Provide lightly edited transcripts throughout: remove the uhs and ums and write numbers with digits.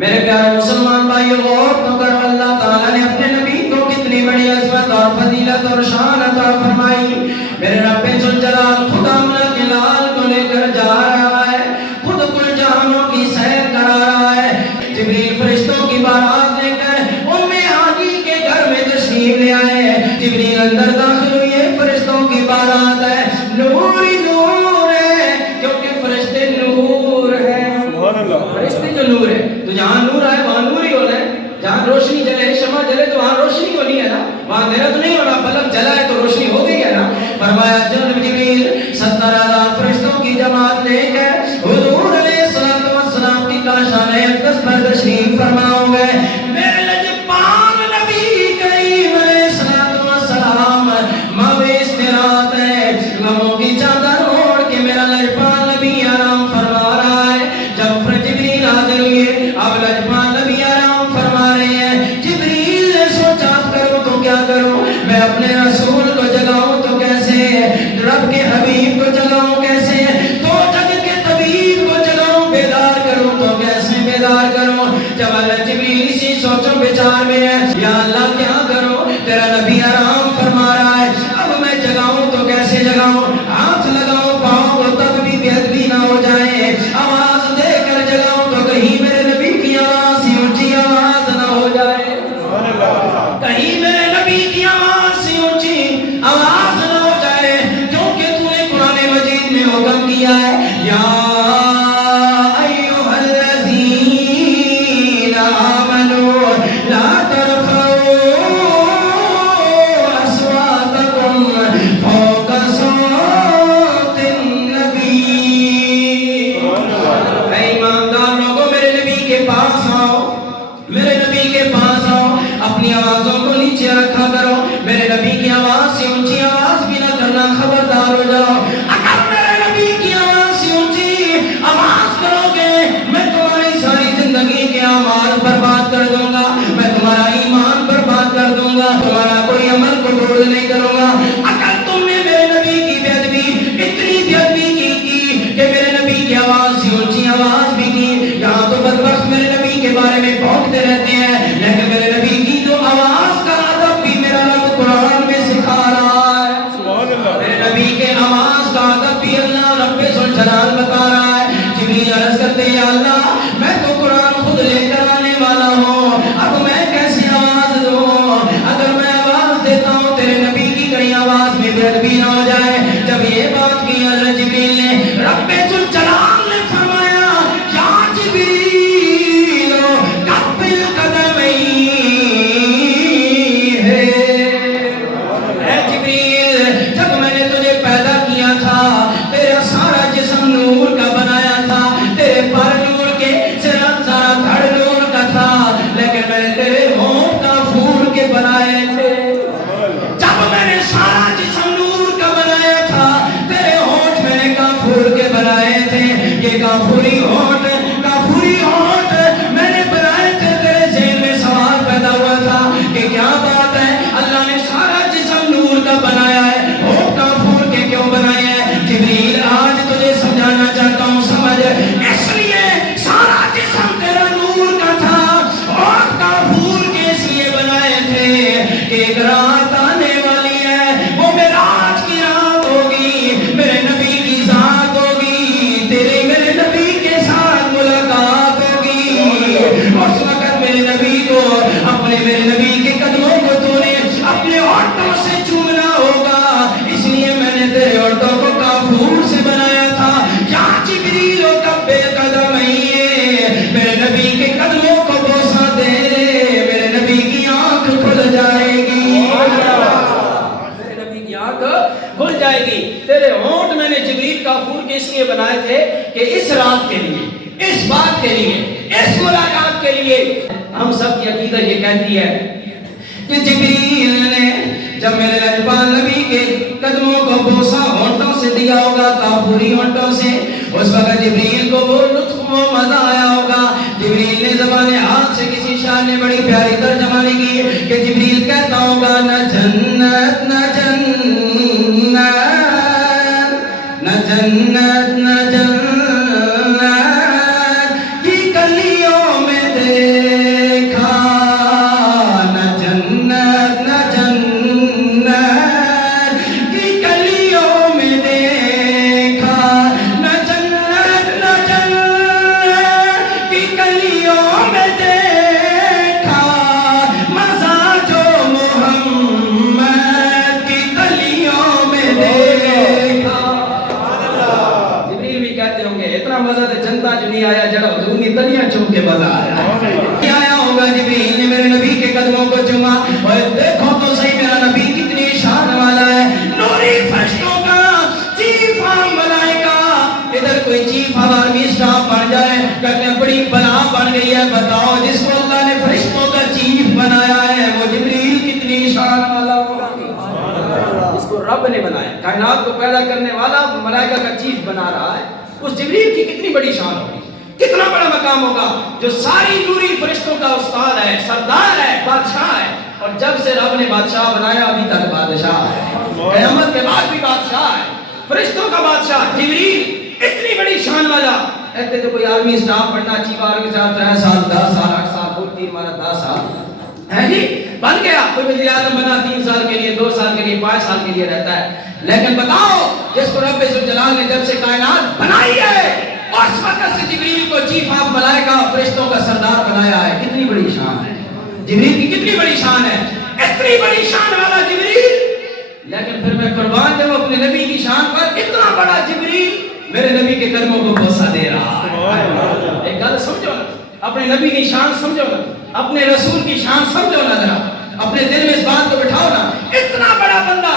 میرے پیارے مسلمان بھائیو غور تو کرو، اللہ تعالیٰ نے اپنے نبی کو کتنی بڑی عظمت اور فضیلت اور شان عطا فرمائی۔ میرے رب ذوالجلال خدا ملا کے لال کو لے کر جا رہا ہے، خود کل جہانوں کی سیر کرا رہا ہے۔ جبریل فرشتوں کی بارات لے کر ام ہانی کے گھر میں تشریف لے آئے ہیں۔ جبریل اندر داخل ہوئے، فرشتوں کی بارات ہے، نور ہی نور ہے، کیونکہ فرشتے نور ہیں۔ فرشتے جو نور ہے، تو جہاں نور آئے وہاں نور ہی ہونا ہے۔ جہاں روشنی جلے، شمع جلے، تو وہاں روشنی ہونی ہے نا، وہاں اندھیرا تو نہیں ہونا۔ بلب جلا ہے تو روشنی ہو گئی ہے نا۔ فرمایا جناب جبریل 70,000 فرشتوں کی جماعت لے کر حضور علیہ السلام کی کاشانِ اقدس پر تشریف فرماؤ گے۔ میرے لجپال نبی کریم علیہ السلام مویس میرات ہے، غموں کی چادر اوڑھ کے میرا لجپال نبی آرام فرما رہا ہے۔ جب جبریل حاضر ہوئے، اب لجپال نبی آرام فرما رہے ہیں۔ جبریل نے سوچا کروں تو کیا کروں، میں اپنے رسول کو جگاؤں تو کیسے، رب کے حبیب کو جگاؤں کیسے، تو جگ کے طبیب کو جگاؤں، بیدار کروں تو کیسے بیدار کروں۔ جب اللہ جبریل اسی سوچ و بچار میں ہے، یا اللہ کیا کروں، تیرا نبی آرام فرما رہا ہے، اب میں جگاؤں تو کیسے جگاؤں، ہاتھ لگاؤں پاؤں کو تب بھی بے ادبی نہ ہو جائے، آواز دے کر جگاؤں تو کہیں میرے نبی کی آواز سے اونچی آواز نہ ہو جائے، کہیں میرے نبی کی آواز سے اونچی آواز نہ ہو جائے، کیونکہ تو نے قرآن مجید میں حکم کیا ہے، یا ایھا الذین آمنوا لا ترفعوا اصواتکم فوق صوت النبی۔ اے ایماندار لوگوں، میرے نبی کے پاس آؤ، میرے نبی کے پاس آؤ، اپنی آوازوں کو نیچے رکھا کرو، میرے نبی کی آواز سے اونچی آواز بھی نہ کرنا، خبردار ہو جاؤ۔ اگر میرے نبی کی آواز سے اونچی آواز کرو گے، میں تمہاری ساری زندگی کے اعمال برباد کر دوں گا، میں تمہارا ایمان برباد کر دوں گا، تمہارا کوئی عمل کو دور نہیں کروں گا۔ اگر تم نے میرے نبی کی بے ادبی، اتنی بے ادبی کی کہ میرے نبی کی آواز سے اونچی آواز بھی کی، یہاں تو بدبخت میرے نبی کے بارے میں بھونکتے رہتے ہیں، لیکن میرے نبی کی جو آواز کا ادب بھی میرا رب قرآن میں سکھا رہا ہے، میرے نبی کے آواز کا ادب بھی اللہ رب ذوالجلال بتا رہا ہے۔ جبریل عرض کرتے ہیں، یا اللہ میں تو قرآن خود لے کر آنے والا ہوں، اب میں کیسے آواز دوں، اگر میں آواز دیتا ہوں تیرے نبی کی کہیں آواز میں بے ادبی نہ ہو جائے۔ جب یہ بات کی حضرت جبریل نے، رب ذوالجلال نے فرمایا، یا جبریل قبل قدمئی ہے، اے جبریل جب میں نے تجھے پیدا کیا تھا تیرا سارا جسم نور کا بنایا تھا، تیرے پر نور کے، سارا دھڑ نور کا تھا، لیکن میں نے تیرے ہونٹ کافور کے بنائے تھے۔ جب میں نے سارا جسم نور کا بنایا تھا، تیرے ہونٹ میں نے کافور کے بنائے تھے، یہ کافوری ہونٹ میں نے بنائے تھے۔ تیرے ذہن میں سوال پیدا ہوا تھا کہ کیا بات ہے، اللہ نے سارا جسم نور کا بنایا ہے، ہونٹ کافور کے کیوں بنائے ہیں؟ جبریل آج تجھے سمجھانا چاہتا ہوں، سمجھ، اس لیے سارا جسم تیرا نور کا تھا، ہونٹ کافور کے اس لیے بنائے تھے کہ ایک رات آنے والی ہے، وہ معراج کی رات ہوگی، میرے نبی کی ذات ہوگی، تیرے میرے نبی کے ساتھ ملاقات ہوگی، اس وقت میرے نبی کو، اپنے میرے نبی کے قدموں کو تو نے اپنے ہونٹوں سے چومنا ہوگا، اس لیے میں نے تیرے ہونٹوں کو کافور سے بنایا تھا۔ یا جبریل قبل قدمئی، میرے نبی کے قدموں کو بوسہ دے، میرے نبی کی آنکھ کھل جائے گی، میرے نبی کی آنکھ کھل جائے گی۔ تیرے ہونٹ میں نے جبریل کافور کے اس لیے بنائے تھے کہ اس رات کے لیے، اس بات کے لیے، اس ملاقات کے لیے۔ ہم سب کی عقیدہ یہ کہتی ہے کہ جبریل نے جب میرے لجپال نبی کے قدموں کو بوسہ ہونٹوں سے دیا ہوگا، کافوری ہونٹوں سے، اس وقت جبریل کو وہ لطف و مزہ آیا ہوگا۔ جبریل نے زبان ہاتھ سے کسی شاعر نے بڑی پیاری ترجمانی کی کہ جبریل کہتا ہوگا، نہ جنت نہ جنت، نہ جنت نہ جنت کی گلیوں میں मजा आया होगा जिब्रील ने मेरे नबी के कदमों को चूमा और देखो तो सही मेरा नबी कितनी शान वाला है, नूरी फरिश्तों का चीफ मलाइका। इधर कोई चीफ आर्मी स्टाफ बन जाए कहते बड़ी बला बन गई है। बताओ जिसको अल्लाह ने फरिश्तों का चीफ बनाया है वो जिब्रील कितनी शान वाला होगा। इसको रब ने बनाया, कायनात को पैदा करने वाला मलाइका का चीफ बना रहा है, उस जिब्रील की कितनी बड़ी शान होगी, कितना बड़ा मकाम होगा, जो सारी नूरी फरिश्तों का उस्ताद है, सरदार है, बादशाह है। और जब से रब ने बादशाह बनाया अभी तक बादशाह है, क़यामत के बाद भी बादशाह है, फरिश्तों का बादशाह जिब्रील इतनी बड़ी शान वाला। कहते तो कोई आर्मी स्टाफ बनना, चीफ आर्मी स्टाफ 3 साल 10 साल 8 साल कोई 3 मारा 10 साल है जी बन गया, कोई वज़ीर आज़म बना 3 साल के लिए 2 साल के लिए 5 साल के लिए रहता है। लेकिन बताओ जिसको रब इज़्ज़त जलाल ने जब से कायनात बनाई है उस वक्त से जिब्रील को चीफ ऑफ मलाइका फरिश्तों का सरदार बनाया है, कितनी बड़ी शान है जिब्रील की, कितनी बड़ी शान है, इतनी बड़ी शान वाला जिब्रील। लेकिन फिर मैं कुर्बान जाऊं अपने नबी की शान पर, इतना बड़ा जिब्रील मेरे नबी के कदमों को बोसा दे रहा है। एक गल समझो ना, अपने नबी की शान समझो ना, अपने रसूल की शान समझो ना, जरा अपने दिल में इस बात को बिठाओ ना। इतना बड़ा बंदा,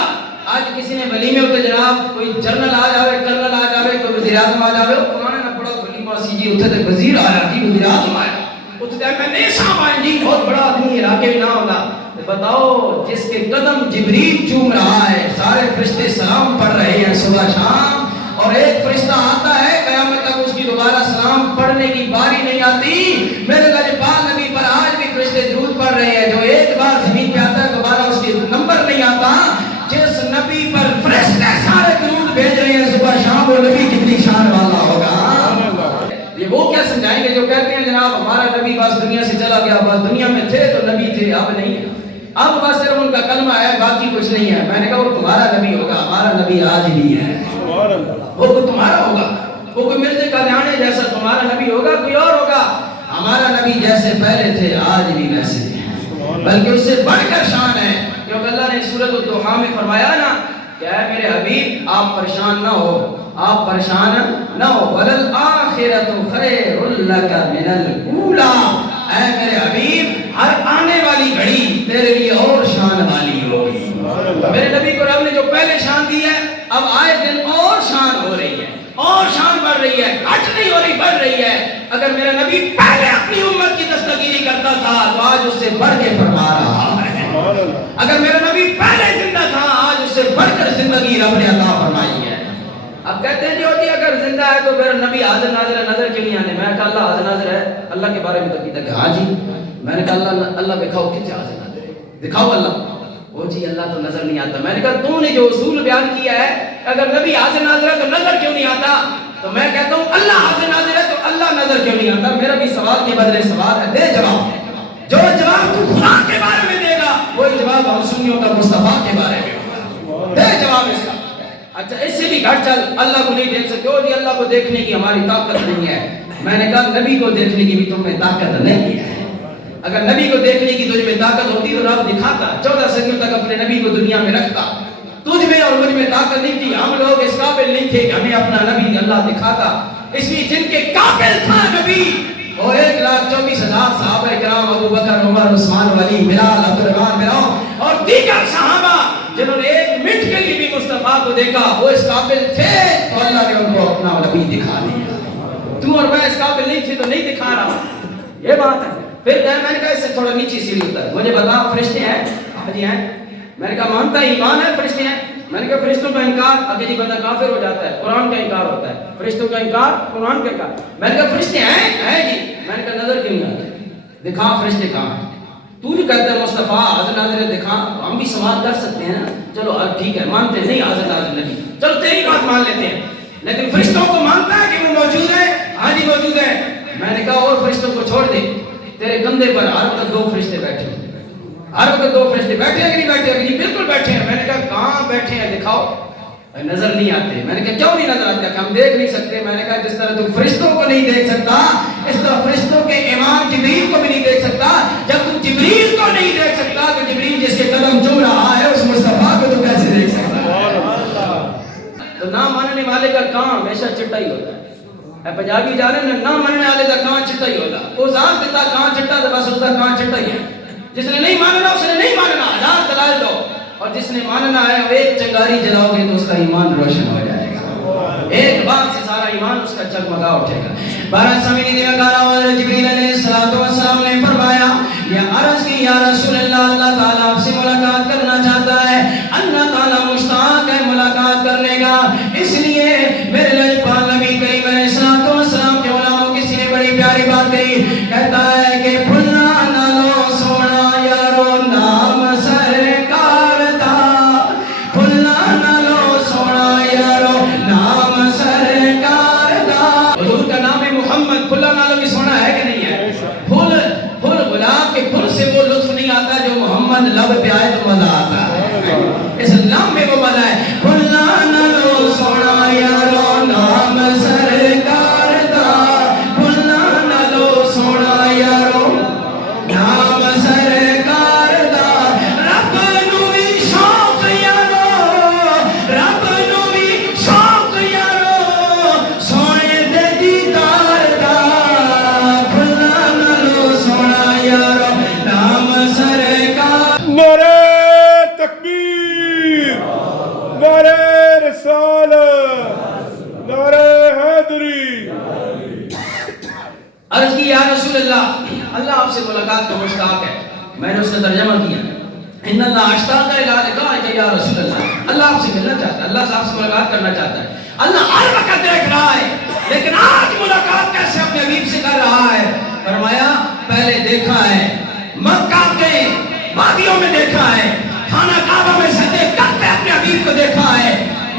आज किसी ने वलीमे होते जनाब कोई जनरल आ जावे, कर्नल आ जावे, कोई वज़ीर आज़म आ जावे, उन्होंने ना पढ़ो वलीमा सी जी उठे ते वज़ीर आया जी, वज़ीर आज़म आया, उठे मैं नहीं साहब आया जी, बहुत बड़ा आदमी इलाके में ना होगा। तो बताओ जिसके कदम जिब्रील चूम रहा है, सारे फरिश्ते सलाम पढ़ रहे हैं सुबह शाम, और एक फरिश्ता आता है क़यामत तक उसकी दोबारा सलाम पढ़ने की बारी नहीं आती। मेरे लजपाल नबी पर आज भी फरिश्ते दुरूद पढ़ रहे हैं, जो एक बार ज़मीन पे आता है दोबारा उसके नंबर नहीं आता। जिस नबी पर फरिश्ते सारे दुरूद भेज रहे हैं सुबह शाम, वो नबी कितनी शान वाला होगा। ये वो क्या समझाएंगे जो कहते हैं जनाब हमारा नबी बस दुनिया से चला गया, बस दुनिया में थे तो नबी थे, अब नहीं है, अब बस सिर्फ उनका कलमा है, बाकी कुछ नहीं है। मैंने कहा वो तुम्हारा नबी होगा, हमारा नबी आज भी है, वो कोई तुम्हारा होगा, वो कोई मिर्ज़े कादियानी जैसा तुम्हारा नबी होगा, कोई और होगा। हमारा नबी जैसे पहले थे आज भी वैसे हैं, बल्कि उससे बढ़कर शान है, क्योंकि अल्लाह ने सूरत अद-दुहा में फरमाया ना क्या है मेरे हबीब आप परेशान ना हो, आप परेशान ना हो, वलल आखिरतु खैरुल लका मिनल ऊला। ऐ मेरे हबीब हर आने वाली घड़ी तेरे लिए और शान वाली होगी। मेरे नबी को रब ने जो पहले शान दी है, अब आए दिन और शान हो रही है, और शान बढ़ रही है, घट नहीं हो रही, बढ़ रही है। अगर मेरा नबी पहले अपनी उम्मत की दस्तगीरी करता था तो आज उससे बढ़ के फरमा रहा है। अगर मेरा नबी पहले जिंदा था आज उससे बढ़कर जिंदगी रब ने अता फरमाई है। अब कहते हैं जी अगर जिंदा है तो मेरा नबी हाजिर नाज़िर है, नजर क्यों नहीं आने? मैं कहा अल्लाह हाजिर नाज़िर है, अल्लाह के बारे में तो कहता हाँ जी। मैंने कहा अल्लाह दिखाओ कितने हाजिर नाज़िर है, दिखाओ अल्लाह। वो जी अल्लाह तो नजर नहीं आता। मैंने कहा तूने जो उसूल बयान किया है, अगर नबी हाजिर नाज़िर है तो नजर क्यों नहीं आता? तो मैं कहता हूँ अल्लाह हाजिर नाज़िर है तो अल्लाह नजर क्यों नहीं आता? मेरा भी सवाल के बदले सवाल है, दे जवाब। जो जवाब तू खुदा के बारे में देगा वही जवाब हम सुन्नियों का मुस्तफा के बारे में, दे जवाब इसका। अच्छा इससे भी घट चल, अल्लाह को नहीं देख सकते हो जी, अल्लाह को देखने की हमारी ताकत नहीं है। मैंने कहा नबी को देखने की भी तुम में ताकत नहीं है। अगर नबी को देखने की तुझ में ताकत होती तो रब दिखाता, 14 सदियों तक अपने नबी को दुनिया में रखता। तुझ में और मुझ में ताकत नहीं थी, हम लोग इस काबिल नहीं थे कि हमें अपना नबी अल्लाह दिखाता। इसलिए जिनके काबिल था नबी वो 1,24,000 सहाबा इकराम, अबू बकर, उमर, उस्मान, अली, बिलाल, अब्दुर्रहमान बिन और दीगर सहाबा जिन्होंने एक मिनट के लिए भी मुस्तफा को देखा, वो इस काबिल थे तो अल्लाह ने उनको अपना नबी दिखा दिया। तू और मैं इस काबिल नहीं थे तो नहीं दिखा रहा, ये बात है। फिर मैंने कहा इससे थोड़ा नीचे सीढ़ी उतर, मुझे बताओ फरिश्ते हैं? हाँ जी हैं। मैंने कहा मानता ईमान है फरिश्ते हैं? मैंने कहा फरिश्तों का इनकार अगर जी बंदा काफिर हो जाता है, कुरान का इनकार होता है, फरिश्तों का इनकार कुरान का इनकार। मैंने कहा फरिश्ते हैं जी। मैंने कहा नजर क्यों नहीं आते? दिखा फरिश्ते कहाँ हैं? तू जो कहता है मुस्तफा हाजिर नाज़िर दिखा, तो हम भी सवाल कर सकते हैं ना। चलो अब ठीक है मानते हैं नहीं हाजिर नाज़िर नहीं, चलो तेरी बात मान लेते हैं, लेकिन फरिश्तों को मानता है कि वो मौजूद है? हाँ जी मौजूद है। मैंने कहा और फरिश्तों को छोड़ दे, तेरे कंधे पर हर वक्त 2 फरिश्ते बैठे हैं, हर वक्त 2 फरिश्ते बैठे हैं कि नहीं बैठे हैं? बिल्कुल बैठे हैं। मैंने कहा कहाँ बैठे हैं दिखाओ। नजर नहीं आते। मैंने कहा क्यों नहीं नजर आते? हम देख नहीं सकते। मैंने कहा जिस तरह तू फरिश्तों को नहीं देख सकता इस तरह फरिश्तों के इमाम जिब्रील को भी नहीं देख सकता। जब तू जिब्रील को नहीं देख सकता तो जिब्रील जिसके कदम चूम रहा है उस मुस्तफा को तो कैसे देख सकता है? तो ना मानने वाले का काम हमेशा चिट्टा ही होता है। पंजाबी जाने ना मनने वाले का कान चिट्टा ही होगा, वो जान देता कान चिट्टा तो बस उसका कान चिट्टा ही है। जिसने नहीं मानना उसने नहीं मानना, हजार दलाल दो, और जिसने मानना है वो एक चिंगारी जलाओगे तो उसका ईमान रोशन हो जाएगा, एक बात से सारा ईमान उसका जगमगा उठेगा। बारह समीनी में गाना वाला जिब्रील अलैहिस्सलाम ने फरमाया, या अर्ज की या रसूल अल्लाह, अल्लाह ताला आपसे मुलाकात करना चाहता है, अल्लाह ताला मुश्ताक है मुलाकात करने का। इसलिए मेरे लजपाल नबी करीम अलैहिस्सलाम के उलमा किसी ने बड़ी प्यारी बात कही, कहता है कि भुलना ना लो सोना यारो नाम सरकार दा, भुलना ना लो सोना यारो नाम सरकार दा। हुजूर का नाम है मोहम्मद, भुलना ना लो भी सोना है कि नहीं है? फूल फूल गुलाब के फूल से वो लुत्फ नहीं आता जो मोहम्मद लब पे आए तो मजा आता है, इस नाम में वो मजा है। भुलना ना लो सोना यारो नाम सरकार दा, भुलना ना लो सोना यारो नाम सरकार दा। रब नू भी शौक यारो, रब नू भी शौक यारो सोने दे दीदार दा, भुलना ना लो सोना यारो नाम सरकार। नारे तकबीर, नारे रिसालत, नारे हैदरी। अर्ज की या रसूल अल्लाह, अल्लाह आपसे मुलाकात का मुश्ताक है। मैंने उसका तर्जमा किया, इन्नल्लाह अश्ताक़ इला लिक़ाइका या रसूल अल्लाह, अल्लाह आपसे मिलना चाहता है, अल्लाह आपसे मुलाकात करना चाहता है। अल्लाह हर वक्त देख रहा है, लेकिन आज मुलाकात कैसे अपने हबीब से कर रहा है? फरमाया पहले देखा है मक्का के वादियों में, देखा है खाना काबा में सजदे करते अपने हबीब को देखा है,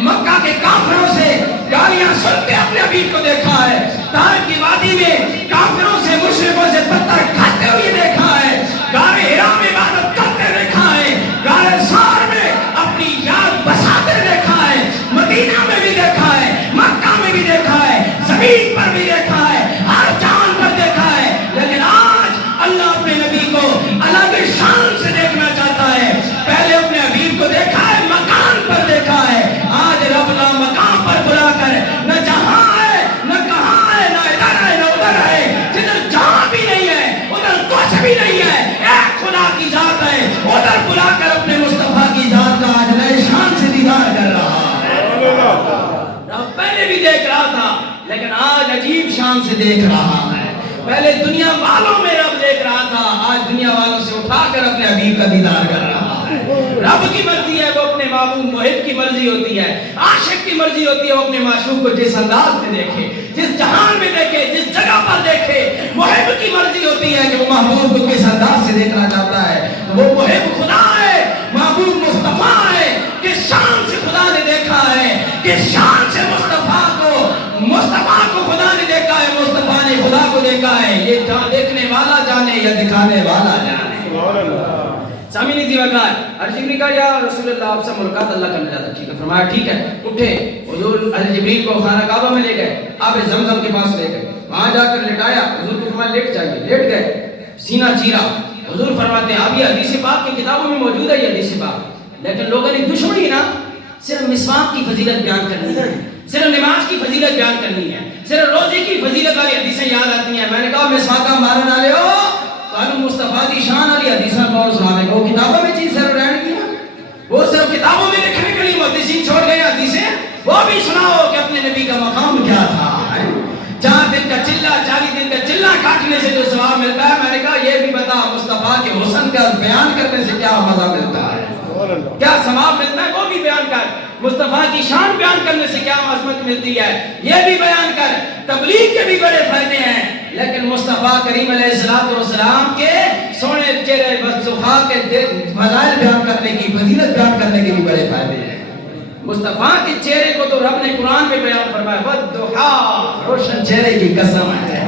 मक्का के काफिरों से गालियां सुनते अपने हबीब को देखा है, ताइफ की वादी में काफिरों से मुशरिकों से पत्थर खाते हुए देखा है, गारे हिरा में इबादत करते देखा है, गारे सार में अपनी याद बसाते देखा है, मदीना में भी देखा है, मक्का में भी देखा है, जमीन पर भी देखा है, हर जान पर देखा है। लेकिन आज अल्लाह अपने नबी को अलग शान से देखना चाहता है। पहले अपने हबीब को देखा है, मकान पर देखा है, आज रब ना मकान पर बुलाकर न जहां है न कहां है, न इधर है न उधर है, जिधर जहां भी नहीं है उधर कुछ भी नहीं है, एक खुदा की जात है, उधर बुलाकर अपने मुस्तफा की जात का आज नए शान से दीदार कर रहा है। रब पहले भी देख रहा था, लेकिन आज अजीब शान से देख रहा है। पहले दुनिया वालों में रब देख रहा था, आज दुनिया वालों से उठाकर अपने हबीब का दीदार कर रहा है। रब की मर्जी है वो अपने महबूब, मुहिब की मर्जी होती है, आशिक की मर्जी होती है वो अपने माशूक को जिस अंदाज में देखे, जिस जहान में देखे, जिस जगह पर देखे। मुहिब की मर्जी होती है कि वो महबूब को किस अंदाज से देखना चाहता है। वो मुहिब खुदा है, महबूब मुस्तफा है, किस शान से खुदा ने देखा है, किस शान से मुस्तफा को खुदा ने देखा है, मुस्तफा ने खुदा को देखा है। ये देखने वाला जाने या दिखाने वाला जाने। सामीनी जी वकार अर्ज जिब्रील का या रसूल अल्लाह आपसे मुलाकात अल्लाह करना चाहता है। ठीक है, फरमाया ठीक है। उठे हुजूर अर्ज जिब्रील को खाना काबा में ले गए, आब ज़मज़म के पास ले गए, वहां जाकर लिटाया, हुजूर को फरमाया लेट जाइए, लेट गए, सीना चीरा। हुजूर फरमाते हैं अब ये हदीस पाक की किताबों में मौजूद है, ये हदीस पाक, लेकिन लोगों ने दुश्मनी ना सिर्फ मिसवाक की फजीलत बयान करनी है, सिर्फ नमाज की फजीलत बयान करनी है, सिर्फ रोजे की फजीलत वाली हदीसें याद आती हैं। मैंने कहा मिसवाका मारने वाले हो तो मुस्तफा की शान वाली हदीसें गौर सुनाने को किताबों में चीज सिर्फ रहन किया, वो सिर्फ किताबों में लिखने के लिए मुहद्दिसीन छोड़ गए हदीसें, वो भी सुनाओ कि अपने नबी का मकाम क्या था। 4 दिन का चिल्ला, 40 दिन का चिल्ला काटने से जो सवाब मिलता है, मैंने कहा ये भी बता मुस्तफा के हुस्न का बयान करने से क्या मजा मिलता है, क्या सवाब मिलता है, वो भी बयान कर। मुस्तफा की शान बयान करने से क्या अज़मत मिलती है, ये भी बयान कर। तबलीग के भी बड़े फायदे हैं, लेकिन मुस्तफा करीम अलैहिस्सलाम के सोने चेहरे वस्तुफा के फज़ाइल बयान करने की, फजीलत बयान करने के भी बड़े फायदे हैं। मुस्तफा के चेहरे को तो रब ने कुरान में बयान फरमाया, वद्दुहा, रोशन चेहरे की कसम है।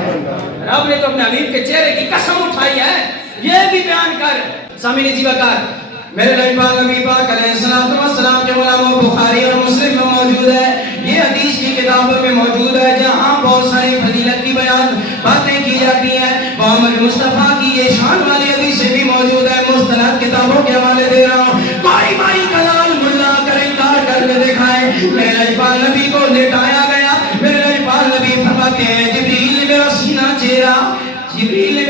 रब ने तो अपने हबीब के चेहरे की कसम उठाई है, ये भी बयान कर। सामीनी जी वकार मेरे नबी पाक अलैहिस्सलाम के उलमा बुखारी और मुस्लिम में मौजूद है, ये हदीस की किताबों में मौजूद है, जहाँ बहुत सारी फजीलत की बयान बातें की जाती हैं। मोहम्मद मुस्तफा की ये शान वाली हदीस भी मौजूद है, मुस्तनद किताबों के हवाले दे रहा हूँ। कोई भाई कलाल मुल्ला कर इनकार करके दिखाए, मेरे नबी को लेटाया गया, मेरे नबी फरमाते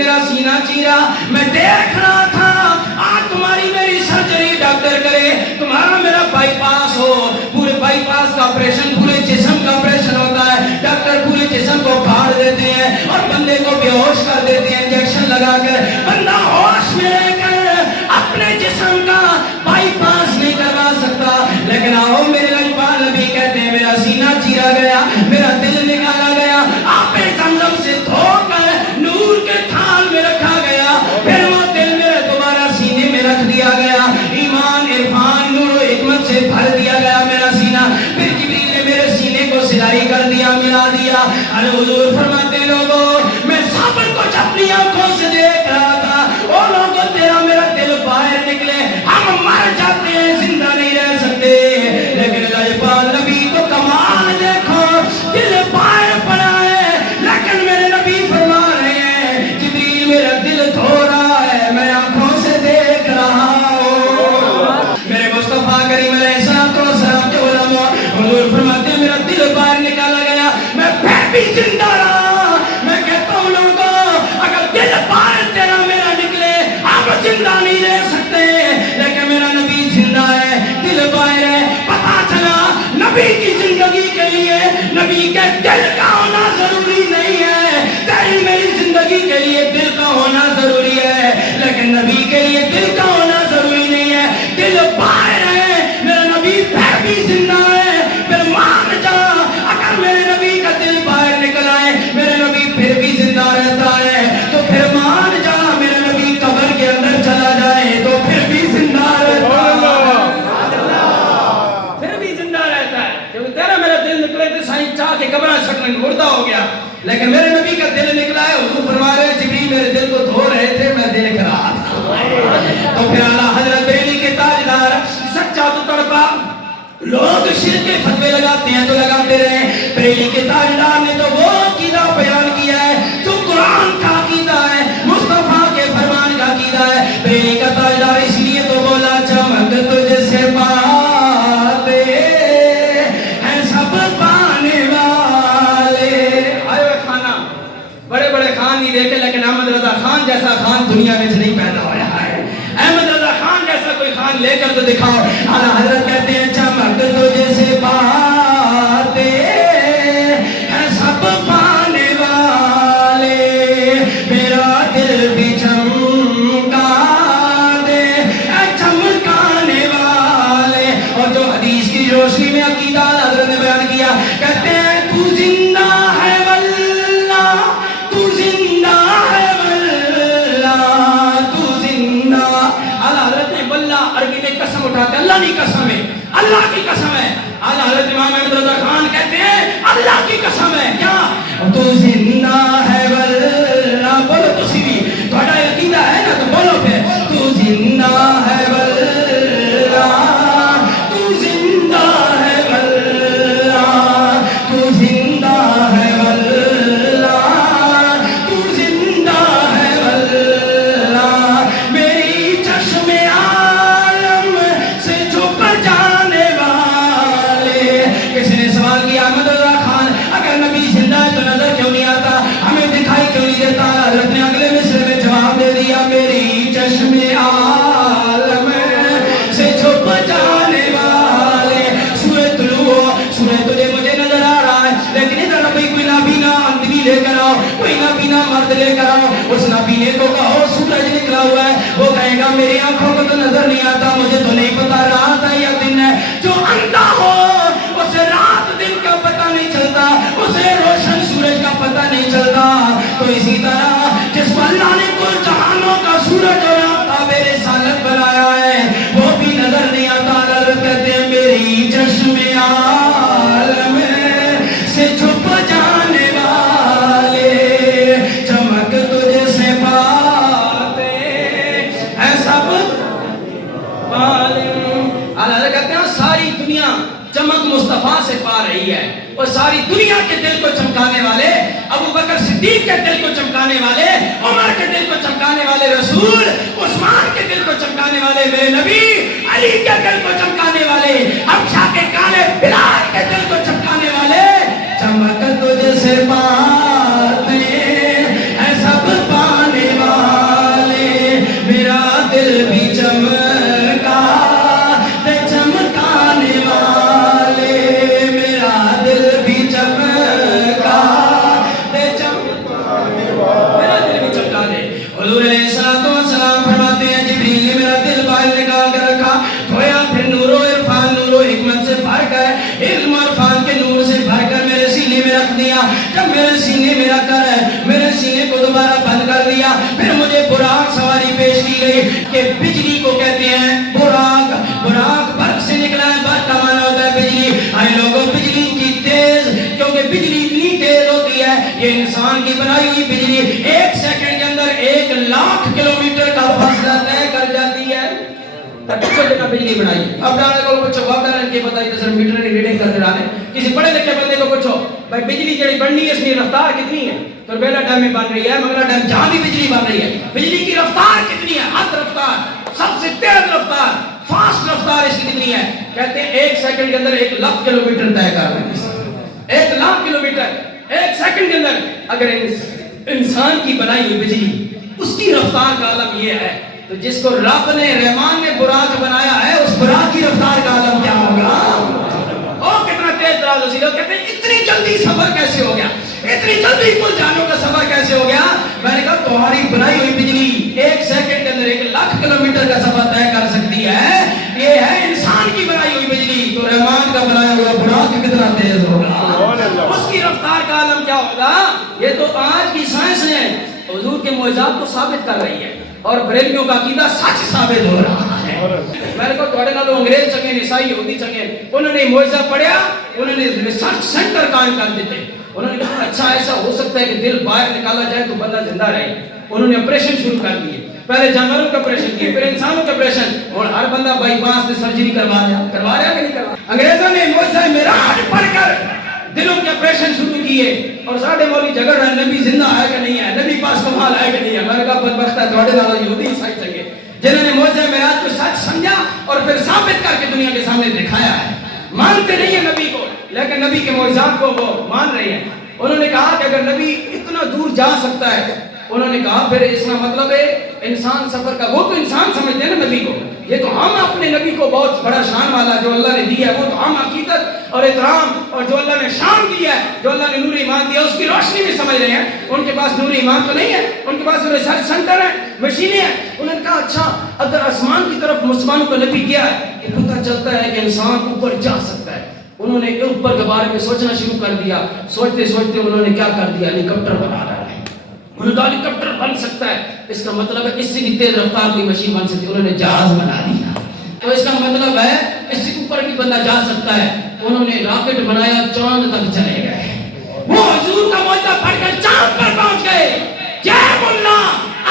मेरा सीना चीरा, मैं देख रहा था आज तुम्हारी मेरी सर्जरी डॉक्टर करे, तुम्हारा मेरा बाईपास हो, पूरे बाईपास का ऑपरेशन, पूरे जिस्म का ऑपरेशन होता है, डॉक्टर पूरे जिस्म को फाड़ देते हैं और बंदे को बेहोश कर देते हैं इंजेक्शन लगाकर, बंदा होश में रहकर अपने जिस्म का बाईपास नहीं करवा सकता। लेकिन आओ मेरे लजपाल नबी कहते हैं मेरा सीना चीरा गया, मेरा दिल निकाला गया, आपे ज़मज़म से धोकर नूर के थाल में रखा गया, फिर वो दिल मेरे दोबारा सीने में रख दिया गया, ईमान इरफान नूर हिकमत से भर दिया गया मेरा सीना, फिर जिब्रील ने मेरे सीने को सिलाई कर दिया, मिला दिया। अरे हुजूर फरमाते लोगों मैं सब कुछ अपनी आंखों से देख रहा था, ओ लोगों तेरा मेरा दिल बाहर निकले, हम मर जाते हैं, जिंदा नहीं रह सकते, लेकिन लजपाल नबी तो कमाल देखो, दिल बाहर पड़ा है, लेकिन मेरे नबी फरमा रहे हैं जिब्रील मेरा दिल धो रहा है, मैं आंखों से देख रहा हूँ। मेरे मुस्तफा करीम अलैहिस्सलाम के उलमा हुजूर फरमाते हैं मेरा दिल बाहर निकाला गया, मैं फिर भी जिंदा रहा। मैं कहता हूँ लोगों अगर दिल बाहर तेरा मेरा निकले आप जिंदा नहीं रह सकते, लेकिन मेरा नबी जिंदा है, दिल बाहर है। पता चला नबी की जिंदगी के लिए नबी के दिल का होना जरूरी नहीं है, तेरी मेरी जिंदगी के लिए दिल का होना जरूरी है, लेकिन नबी के लिए दिल का होना जरूरी नहीं है, दिल बाहर है, मेरा नबी फिर भी जिंदा है। फिर मान जा अगर मेरे नबी का दिल बाहर निकल आए, मेरे नबी फिर भी जिंदा रहता है, तो फिर मान जा मेरे नबी कब्र के अंदर चला जाए तो फिर भी जिंदा रहता है, फिर भी जिंदा रहता है, क्योंकि तेरा मेरा दिल निकले तो साईं चाह के कब्र सकने मुर्दा हो गया, लेकिन मेरे नबी का दिल निकला है। हुजूर फरमा रहे जिब्रील मेरे दिल को धो रहे थे, मैं देख रहा था। तो फिर आला हजरत बरेली के ताजदार सच्चा तो तड़पा, लोग शिर के फतवे लगाते हैं तो लगाते रहे, बरेली के ताजदार ने तो वो अकीदा बयान किया है जो कुरान का अकीदा है, मुस्तफा के फरमान का अकीदा है। बरेली का ताजदार इसलिए तो बोला चमक तुझसे बातें हैं सब पाने वाले। आए खाना बड़े बड़े खान नहीं देखे, लेकिन अहमद रजा खान जैसा खान दुनिया में नहीं पैदा होया है। अहमद रजा खान जैसा कोई खान लेकर तो दिखाओ। आला हजरत कहते हैं चमक तुझसे बातें हैं सब पाने वाले, मेरा दिल भी चमका दे चमकाने वाले। और जो हदीस की रोशनी में अकीदा हजरत ने बयान किया, कहते हैं तू जिंदा है वल्लाह, तू जिंदा है वल्लाह, तू जिंदा। आला हजरत ने वल्लाह अरबी में कसम उठाते, अल्लाह की कसम है, अल्लाह की कसम है। आला हजरत इमाम अहमद रजा खान कहते हैं अल्लाह की कसम है, क्या तू जिंदा है वल्लाह। बोलो तुसी भी, तुम्हारा अकीदा है ना तो बोलो फिर, तू जिंदा है वल्लाह, तू जिंदा है वल्लाह, तू जिंदा है वल्लाह, तू जिंदा है वल्लाह। मेरी चश्मे आलम से छुप जाने वाले। किसी ने सवाल किया अहमद रजा खान अगर नबी जिंदा है तो नजर क्यों नहीं आता, हमें दिखाई क्यों नहीं देता? हजरत ने अगले मिसरे में जवाब दे दिया मेरी चश्मे आलम से छुप जाने वाले। सूरज तुलू हो, सूरज तुझे मुझे नजर आ रहा है, लेकिन इधर कोई नाबीना आदमी लेकर आओ, कोई नाबीना मर्द लेकर आओ, उस नाबीने को कहो सूरज निकला हुआ है, वो कहेगा मेरी आंखों को तो नजर नहीं आता, मुझे तो नहीं पता रात है या दिन है। जो अंधा हो उसे रात दिन का पता नहीं चलता, उसे रोशन सूरज का पता नहीं चलता। तो इसी तरह जिस अल्लाह ने कुल जहानों का सूरज और आफ्ताब रिसालत बनाया है वो भी नजर नहीं आता। हज़रत कहते हैं मेरी चश्मे आलम से छुप जाने वाले, चमक तुझसे बातें है सब मालूम। अल्लाह कहते हैं सारी दुनिया चमक मुस्तफा से पा रही है, और सारी दुनिया के दिल को चमकाने वाले, अबू बकर सिद्दीक के दिल को चमकाने वाले, उमर के दिल को चमकाने वाले रसूल, उस्मान के दिल को चमकाने वाले मेरे नबी, अली के दिल को चमकाने वाले, हबशा के काले बिलाल के दिल को चमकाने वाले, चमक तुझसे बातें है सब पाने حضور علیہ السلام فرماتے ہیں جبریل نے میرا دل باہر نکال کر رکھا، دھویا، پھر نور و عرفان، نور و حکمت سے بھر کر، علم و عرفان کے نور سے بھر کر میرے سینے میں رکھ دیا۔ جب میرے سینے میں رکھ کر میرے سینے کو دوبارہ بند کر دیا، پھر مجھے براق سواری پیش کی گئی کہ بجلی کو کہتے ہیں براق۔ براق برق سے نکلا ہے، برق کا معنی ہوتا ہے بجلی۔ آئے لوگوں، بجلی کی تیز، کیونکہ بجلی اتنی تیز ہوتی ہے، یہ انسان کی بنائی ہوئی بجلی 1 سیکنڈ کے اندر 1,00,000 کلومیٹر کا فاصلہ طے کر جاتی ہے۔ کچھ جگہ بجلی بنائی۔ اب ڈالے کو پوچھو، اب ڈالے کے بتائی تو سر میٹر کی ریڈنگ کرتے ڈالے۔ کسی پڑھے لکھے بندے کو پوچھو بھائی بجلی جڑی بننی ہے اس کی رفتار کتنی ہے؟ تو بیلا ڈیم میں بن رہی ہے، منگلا ڈیم جہاں بھی بجلی بن رہی ہے، بجلی کی رفتار کتنی ہے؟ حد رفتار، سب سے تیز رفتار، فاسٹ رفتار اس کی کتنی ہے؟ کہتے ہیں 1 سیکنڈ کے اندر 1,00,000 کلومیٹر طے کر رہے ہیں۔ 1,00,000 کلومیٹر 1 سیکنڈ کے اندر۔ اگر انسان کی بنائی ہوئی بجلی اس کی رفتار کا عالم یہ ہے، تو جس کو رب نے رحمان نے براق بنایا ہے، اس براق کی رفتار کا عالم کیا ہوگا؟ اور کتنا تیز تراز وسیع۔ لوگ کہتے ہیں اتنی جلدی سفر کیسے ہو گیا، اتنی جلدی کل جانوں کا سفر کیسے ہو گیا؟ میں نے کہا تمہاری بنائی ہوئی بجلی 1 سیکنڈ کے اندر 1,00,000 کلومیٹر کا سفر طے کر سکتی ہے، یہ ہے انسان کی بنائی ہوئی بجلی، تو رحمان کا بنایا ہوا براق کتنا تیز ہوگا، اس کی رفتار کا عالم کیا ہوگا؟ یہ تو آج کی سائنس نے حضور کے معجزات کو ثابت کر رہی ہے، اور بریلویوں کا عقیدہ سچ ثابت ہو رہا ہے۔ میں نے کہا تھوڑے نالوں انگریز چنگے، عیسائی یہودی چنگے، انہوں نے معجزہ پڑھیا، انہوں نے ریسرچ سینٹر قائم کر دیتے، انہوں نے کہا اچھا ایسا ہو سکتا ہے کہ دل باہر نکالا جائے تو بندہ زندہ رہے، انہوں نے آپریشن شروع کر دیے، پہلے جانوروں کا آپریشن کیے، پھر انسانوں کا آپریشن، اور ہر بندہ بائی پاس سے سرجری کروا رہا کہ نہیں کروا۔ انگریزوں نے معجزہ معراج پڑھ کر دلوں کے آپریشن شروع کیے، اور ساڈے مولوی جھگڑ رہے نبی زندہ ہے کہ نہیں ہے، نبی پاس کمال ہے کہ نہیں ہے۔ میں نے کہا بدبخت ہے تھوڑے نال یہودی عیسائی چنگے جنہوں نے معجزہ معراج کو سچ سمجھا اور پھر ثابت کر کے دنیا کے سامنے دکھایا ہے۔ مانتے نہیں ہیں نبی کو، لیکن نبی کے معجزات کو وہ مان رہے ہیں۔ انہوں نے کہا کہ اگر نبی اتنا دور جا سکتا ہے، انہوں نے کہا پھر اس کا مطلب ہے انسان سفر کا، وہ تو انسان سمجھتے ہیں نا نبی کو، یہ تو ہم اپنے نبی کو بہت بڑا شان والا جو اللہ نے دیا ہے، وہ تو ہم عقیدت اور احترام اور جو اللہ نے شان دیا ہے، جو اللہ نے نور ایمان دیا، اس کی روشنی میں سمجھ رہے ہیں۔ ان کے پاس نور ایمان تو نہیں ہے، ان کے پاس ریسرچ سینٹر ہے، مشینیں ہیں۔ انہوں نے کہا اچھا اگر آسمان کی طرف مسلمانوں کو نبی کیا ہے تو پتہ چلتا ہے کہ انسان اوپر جا سکتا ہے۔ انہوں نے اوپر کے بارے میں سوچنا شروع کر دیا، سوچتے سوچتے انہوں نے کیا کر دیا، ہیلی کاپٹر بنا ڈالا۔ انہوں نے ہیلی کاپٹر بن سکتا ہے، اس کا مطلب ہے اس سے بھی تیز رفتار کوئی مشین بن سکتی ہے، انہوں نے جہاز بنا دیا، تو اس کا مطلب ہے اس سے اوپر بھی بندہ جا سکتا ہے۔ انہوں نے راکٹ بنایا، چاند تک چلے گئے، وہ حضور کا معجزہ پڑھ کر چاند پر پہنچ گئے۔ جے ملا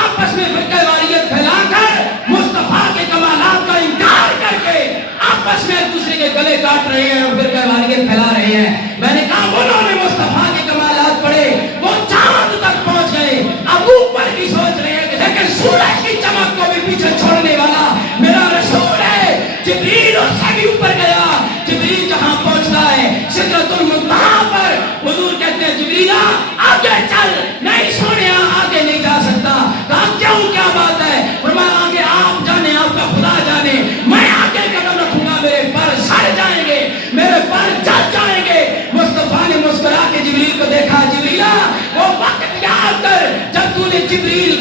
آپس میں فرقہ واریت پھیلا کر مصطفیٰ کے کمالات کا انکار کر کے آپس میں ایک دوسرے کے گلے کاٹ رہے ہیں اور فرقہ واریت پھیلا رہے ہیں۔ میں نے کہا انہوں نے مصطفیٰ کے کمالات پڑھے، وہ چاند تک پہنچ گئے، اب اوپر کی سوچ رہے ہیں کہ لیکن سورج کی چمک کو بھی پیچھے چھوڑنے والا میرا رسول ہے۔ جبریل اس سے بھی اوپر گیا، جبریل جہاں پہنچتا ہے سدرۃ المنتہا پر، حضور کہتے ہیں جبریل آگے چل، نہیں سونیا آگے نہیں جا سکتا۔ کہا کیوں، کیا بات ہے؟ فرمایا آگے آپ جانے، آپ کا خدا جانے، میں آگے قدم رکھوں گا میرے پر سڑ جائیں گے، میرے پر جل جائیں گے۔ مصطفیٰ نے مسکرا کے جبریل کو دیکھا، جبریلا وہ وقت یاد کر جب تو نے جبریل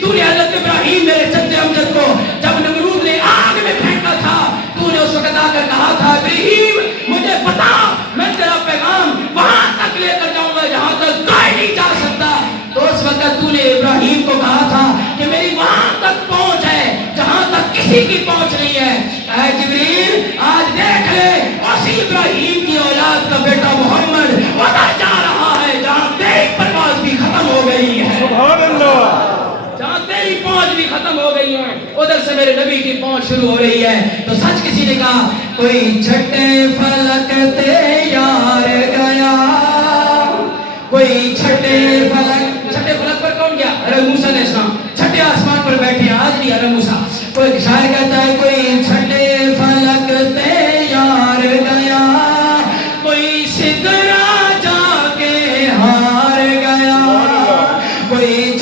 تو نے حضرت ابراہیم میرے چچے امجد کو جب نمرود نے آگ میں پھینکا تھا، تو نے اس وقت آ کر کہا تھا ابراہیم مجھے پتا میں تیرا پیغام وہاں تک لے کر جاؤں گا جہاں تک کوئی نہیں جا سکتا۔ تو اس وقت تو نے ابراہیم کو کہا تھا کہ میری وہاں تک پہنچ ہے جہاں تک کسی کی پہنچ نہیں ہے۔ اے جبریل آج دیکھ لے اسی ابراہیم کی اولاد کا بیٹا محمد ادھر جا رہا ہے جہاں تیری پرواز بھی ختم ہو گئی ہے، سبحان اللہ، جہاں تیری پہنچ بھی ختم ہو گئی ہے، ادھر سے میرے نبی کی پہنچ شروع ہو رہی ہے۔ تو سچ کسی نے کہا کوئی چھٹے فلک تے یار گیا، کوئی چھٹے فلک پر کون گیا؟ حضرت موسیٰ علیہ السلام چھٹے آسمان پر بیٹھے ہیں، آج بھی حضرت موسیٰ۔ کوئی شاعر کہتا ہے کوئی چھٹے فلک تے یار گیا، کوئی سدرا جا کے ہار گیا، کوئی